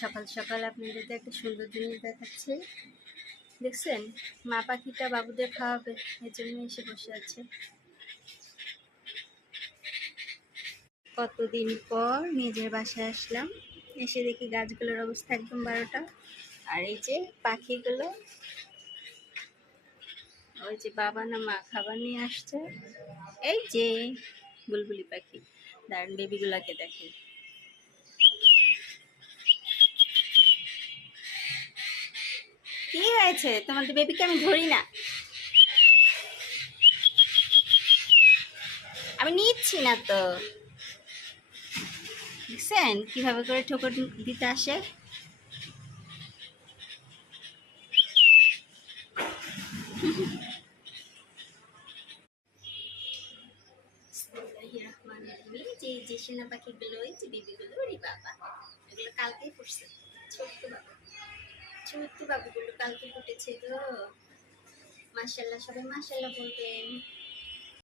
সকাল সকাল আপনাদের একটা সুন্দর জিনিস দেখাচ্ছে। দেখছেন, মা পাখিটা বাবুদের খাওয়াবে, এর জন্য এসে বসে আছে। কতদিন পর নিজের বাসায় আসলাম, এসে দেখি গাছগুলোর অবস্থা একদম 12টা। আর এই যে পাখিগুলো, ওই যে বাবা না মা খাবার নিয়ে আসছে। এই যে বুলবুলি পাখি, দাঁড়ান বেবিগুলাকে দেখে। কি হয়েছে তোমাদের বেবিকে আমি ধরি না, আমি নিচ্ছি না তো। দেখছেন কিভাবে করে ঠোকর দিতে আসে। যে সোনা পাখিগুলো, এই যে বেবিগুলো, ওরে বাবা, এগুলো কালকেই ফুটছে। ছোট্ট বাবু, ছোট্ট বাবুগুলো কালকে ফুটেছে গো। মাশাআল্লাহ, সবাই মাশাআল্লাহ বলবেন।